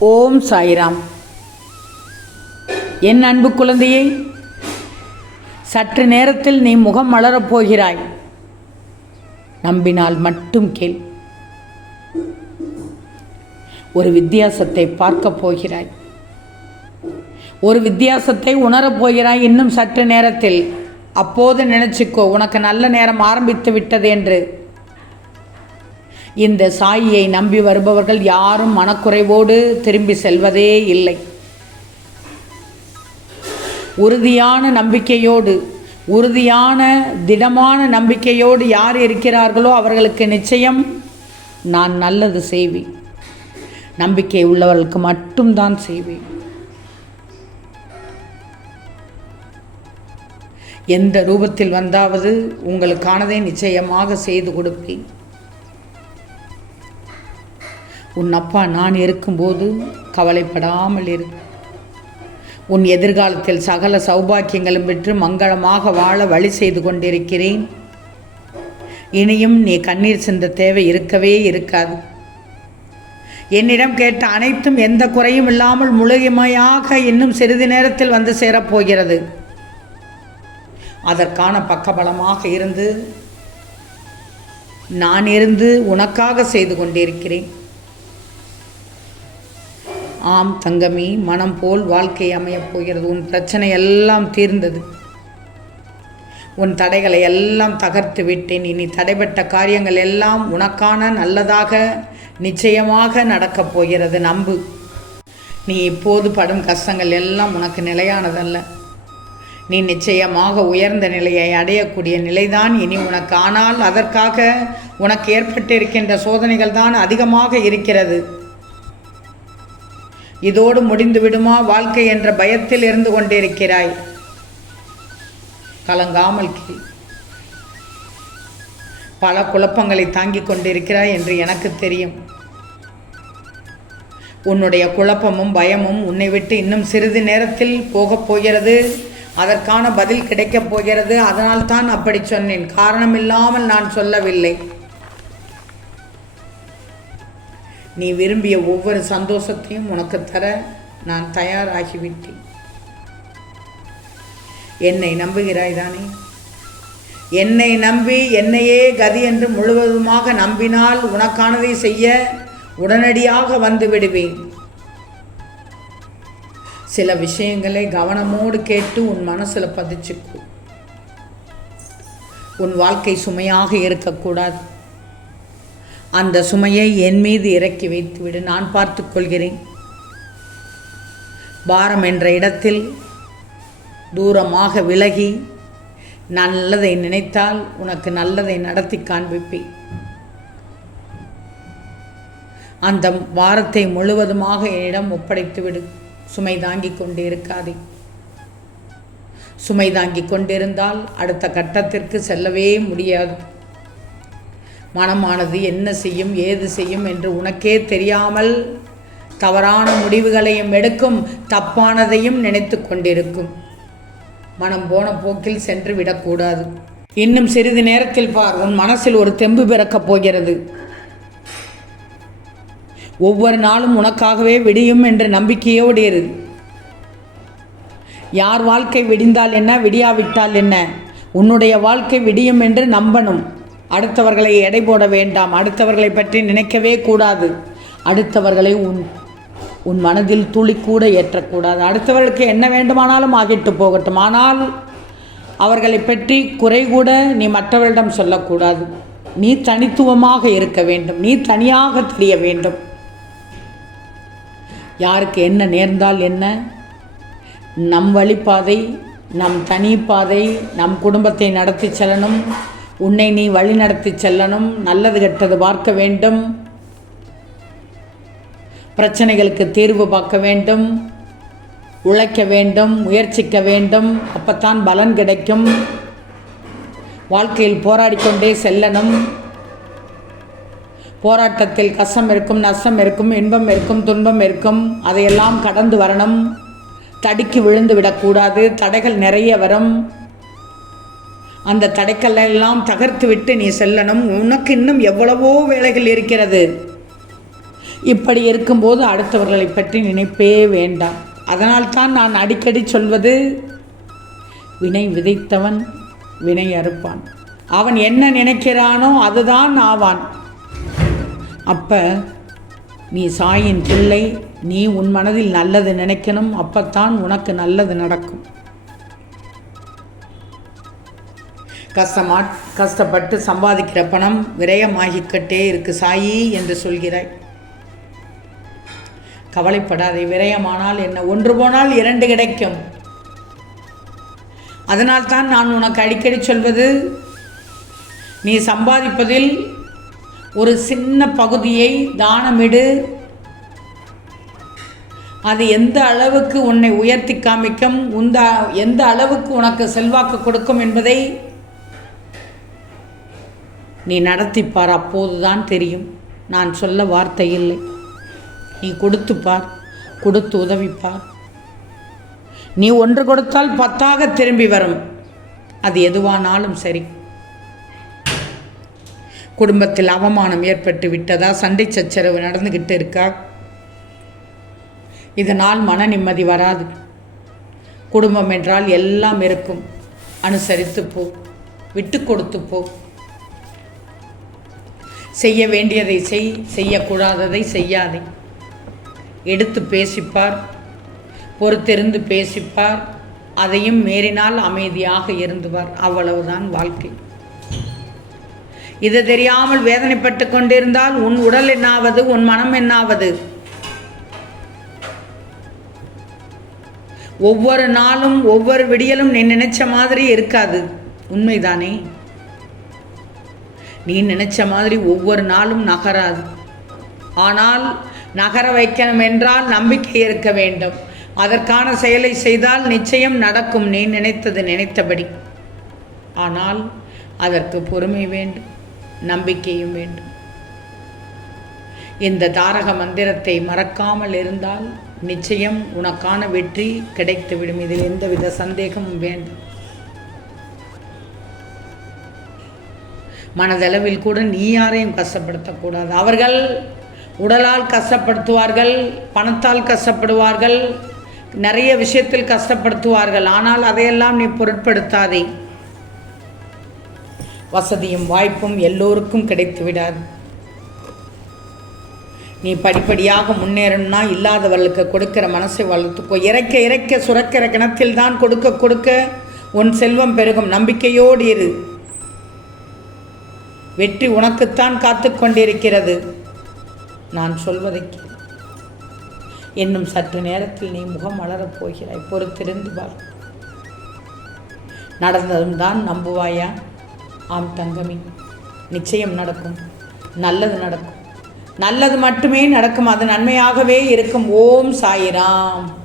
ஓம் சாய்ராம். என் அன்பு குழந்தையே சற்று நேரத்தில் நீ முகம் மலரப் போகிறாய். நம்பினால் மட்டும் கேள். ஒரு வித்தியாசத்தை பார்க்கப் போகிறாய். ஒரு வித்தியாசத்தை உணரப் போகிறாய் இன்னும் சற்று நேரத்தில். அப்போது நினைச்சுக்கோ உனக்கு நல்ல நேரம் ஆரம்பித்து விட்டது என்று. இந்த சாயியை நம்பி வருபவர்கள் யாரும் மனக்குறைவோடு திரும்பி செல்வதே இல்லை. உறுதியான நம்பிக்கையோடு உறுதியான திடமான நம்பிக்கையோடு யார் இருக்கிறார்களோ அவர்களுக்கு நிச்சயம் நான் நல்லது செய்வேன். நம்பிக்கை உள்ளவர்களுக்கு மட்டும்தான் செய்வேன். எந்த ரூபத்தில் வந்தாவது உங்களுக்கானதை நிச்சயமாக செய்து கொடுப்பேன். உன் அப்பா நான் இருக்கும்போது கவலைப்படாமல் இரு. உன் எதிர்காலத்தில் சகல சௌபாக்கியங்களும் பெற்று மங்களமாக வாழ வழி செய்து கொண்டிருக்கிறேன். இனியும் நீ கண்ணீர் சிந்த தேவை இருக்கவே இருக்காது. என்னிடம் கேட்ட அனைத்தும் எந்த குறையும் இல்லாமல் முழுமையாக இன்னும் சிறிது நேரத்தில் வந்து சேரப்போகிறது. அதற்கான பக்கபலமாக இருந்து நான் இருந்து உனக்காக செய்து கொண்டிருக்கிறேன். ஆம் தங்கமி மனம் போல் வாழ்க்கை அமையப் போகிறது. உன் பிரச்சனை எல்லாம் தீர்ந்தது. உன் தடைகளை எல்லாம் தகர்த்து விட்டேன். இனி தடைபட்ட காரியங்கள் எல்லாம் உனக்கான நல்லதாக நிச்சயமாக நடக்கப் போகிறது. நம்பு. நீ இப்போது படும் கஷ்டங்கள் எல்லாம் உனக்கு நிலையானதல்ல. நீ நிச்சயமாக உயர்ந்த நிலையை அடையக்கூடிய நிலைதான். இனி உனக்கு ஆனால் அதற்காக உனக்கு ஏற்பட்டிருக்கின்ற சோதனைகள் தான் அதிகமாக இருக்கிறது. இதோடு முடிந்து விடுமா வாழ்க்கை என்ற பயத்தில் இருந்து கொண்டிருக்கிறாய்? கலங்காமல் கேள் பல குழப்பங்களை தாங்கிக் கொண்டிருக்கிறாய் என்று எனக்கு தெரியும். உன்னுடைய குழப்பமும் பயமும் உன்னை விட்டு இன்னும் சிறிது நேரத்தில் போகப் போகிறது. அதற்கான பதில் கிடைக்கப் போகிறது. அதனால் தான் அப்படி சொன்னேன். காரணமில்லாமல் நான் சொல்லவில்லை. நீ விரும்பிய ஒவ்வொரு சந்தோஷத்தையும் உனக்கு தர நான் தயாராகிவிட்டேன். என்னை நம்புகிறாய் தானே? என்னை நம்பி என்னையே கதி என்று முழுவதுமாக நம்பினால் உனக்கானதை செய்ய உடனடியாக வந்து விடுவேன். சில விஷயங்களை கவனமோடு கேட்டு உன் மனசில் பதிச்சுக்கு. உன் வாழ்க்கை சுமையாக இருக்கக்கூடாது. அந்த சுமையை என் மீது இறக்கி வைத்துவிடு நான் பார்த்து கொள்கிறேன். பாரம் என்ற இடத்தில் தூரமாக விலகி நல்லதை நினைத்தால் உனக்கு நல்லதை நடத்தி காண்பிப்பேன். அந்த வாரத்தை முழுவதுமாக என்னிடம் ஒப்படைத்து விடு சுமை தாங்கிக் கொண்டு இருக்காதே. சுமை தாங்கிக் கொண்டிருந்தால் அடுத்த கட்டத்திற்கு செல்லவே முடியாது. மனமானது என்ன செய்யும் ஏது செய்யும் என்று உனக்கே தெரியாமல் தவறான முடிவுகளையும் எடுக்கும் தப்பானதையும் நினைத்து கொண்டிருக்கும். மனம் போன போக்கில் சென்று விடக்கூடாது. இன்னும் சிறிது நேரத்தில் பார் உன் மனசில் ஒரு தெம்பு பிறக்கப் போகிறது. ஒவ்வொரு நாளும் உனக்காகவே விடியும் என்ற நம்பிக்கையோடு இரு. யார் வாழ்க்கை விடிந்தால் என்ன விடியாவிட்டால் என்ன? உன்னுடைய வாழ்க்கை விடியும் என்று நம்பணும். அடுத்தவர்களை எடை போட வேண்டாம். அடுத்தவர்களை பற்றி நினைக்கவே கூடாது. அடுத்தவர்களை உன் உன் மனதில் துளி கூட ஏற்றக்கூடாது. அடுத்தவர்களுக்கு என்ன வேண்டுமானாலும் ஆகிட்டு போகட்டும். ஆனால் அவர்களை பற்றி குறை கூட நீ மற்றவர்களிடம் சொல்லக்கூடாது. நீ தனித்துவமாக இருக்க வேண்டும். நீ தனியாக தெரிய வேண்டும். யாருக்கு என்ன நேர்ந்தால் என்ன? நம் வழிப்பாதை நம் தனி பாதை நம் குடும்பத்தை நடத்தி செல்லணும். உன்னை நீ வழிநடத்தி செல்லணும் நல்லது கெட்டது பார்க்க வேண்டும். பிரச்சனைகளுக்கு தீர்வு பார்க்க வேண்டும். உழைக்க வேண்டும் முயற்சிக்க வேண்டும். அப்பத்தான் பலன் கிடைக்கும். வாழ்க்கையில் போராடிக்கொண்டே செல்லணும். போராட்டத்தில் கஷ்டம் இருக்கும் நஷ்டம் இருக்கும் இன்பம் இருக்கும் துன்பம் இருக்கும். அதையெல்லாம் கடந்து வரணும். தடுக்கி விழுந்து விடக்கூடாது. தடைகள் நிறைய வரும். அந்த தடைக்கல்லை தகர்த்து விட்டு நீ செல்லணும். உனக்கு இன்னும் எவ்வளவோ வேலைகள் இருக்கிறது. இப்படி இருக்கும்போது அடுத்தவர்களை பற்றி நினைப்பே வேண்டாம். அதனால்தான் நான் அடிக்கடி சொல்வது வினை விதைத்தவன் வினை அறுப்பான். அவன் என்ன நினைக்கிறானோ அதுதான் ஆவான். அப்போ நீ சாயின் பிள்ளை நீ உன் மனதில் நல்லது நினைக்கணும். அப்பத்தான் உனக்கு நல்லது நடக்கும். கஷ்டமா கஷ்டப்பட்டு சம்பாதிக்கிற பணம் விரயமாகிக்கிட்டே இருக்கு சாயி என்று சொல்கிறாய். கவலைப்படாதே விரயமானால் என்ன? ஒன்று போனால் இரண்டு கிடைக்கும். அதனால்தான் நான் உனக்கு அடிக்கடி சொல்வது நீ சம்பாதிப்பதில் ஒரு சின்ன பகுதியை தானமிடு. அது எந்த அளவுக்கு உன்னை உயர்த்தி காமிக்கும் உந்த எந்த அளவுக்கு உனக்கு செல்வாக்கு கொடுக்கும் என்பதை நீ நடத்திப்பார் அப்போதுதான் தெரியும். நான் சொல்ல வார்த்தை இல்லை. நீ கொடுத்துப்பார் கொடுத்து உதவிப்பார் நீ ஒன்று கொடுத்தால் பத்தாக திரும்பி வரும். அது எதுவானாலும் சரி. குடும்பத்தில் அவமானம் ஏற்பட்டு விட்டதா? சண்டை சச்சரவு நடந்துக்கிட்டு இருக்கா? இதனால் மன நிம்மதி வராது. குடும்பம் என்றால் எல்லாம் இருக்கும். அனுசரித்து போ. விட்டு கொடுத்து போ. செய்ய வேண்டியதை செய் செய்யக்கூடாததை செய்யாதே. எடுத்து பேசிப்பார் பொறுத்திருந்து பேசிப்பார் அதையும் மீறினால் அமைதியாக இருந்துவார். அவ்வளவுதான் வாழ்க்கை. இது தெரியாமல் வேதனைப்பட்டு கொண்டிருந்தால் உன் உடல் என்னாவது உன் மனம் என்னாவது? ஒவ்வொரு நாளும் ஒவ்வொரு விடியலும் நீ நினைச்ச மாதிரி இருக்காது. உண்மைதானே? நீ நினைச்ச மாதிரி ஒவ்வொரு நாளும் நகராது. ஆனால் நகர வைக்கணும் என்றால் நம்பிக்கை இருக்க வேண்டும். அதற்கான செயலை செய்தால் நிச்சயம் நடக்கும் நீ நினைத்தது நினைத்தபடி. ஆனால் அதற்கு பொறுமை வேண்டும் நம்பிக்கையும் வேண்டும். இந்த தாரக மந்திரத்தை மறக்காமல் இருந்தால் நிச்சயம் உனக்கான வெற்றி கிடைத்துவிடும். இதில் எந்தவித சந்தேகமும் வேண்டும். மனதளவில் கூட நீ யாரையும் கஷ்டப்படுத்தக்கூடாது. அவர்கள் உடலால் கஷ்டப்படுத்துவார்கள் பணத்தால் கஷ்டப்படுவார்கள் நிறைய விஷயத்தில் கஷ்டப்படுத்துவார்கள். ஆனால் அதையெல்லாம் நீ பொருட்படுத்தாதே. வசதியும் வாய்ப்பும் எல்லோருக்கும் கிடைத்து விடாது நீ படிப்படியாக முன்னேறணும்னா இல்லாதவர்களுக்கு கொடுக்கிற மனசை வளர்த்துக்கோ. இறைக்க இறைக்க சுரக்கிற கிணத்தில் தான் கொடுக்க கொடுக்க உன் செல்வம் பெருகும். நம்பிக்கையோடு இரு. வெற்றி உனக்குத்தான் காத்து கொண்டிருக்கிறது. நான் சொல்வதை இன்னும் சற்று நேரத்தில் நீ முகம் வளரப் போகிறாய். பொறுத்திருந்து பார். நடந்ததும் தான் நம்புவாயா? ஆம் தங்கமி நிச்சயம் நடக்கும். நல்லது நடக்கும். நல்லது மட்டுமே நடக்கும். அது நன்மையாகவே இருக்கும். ஓம் சாயிராம்.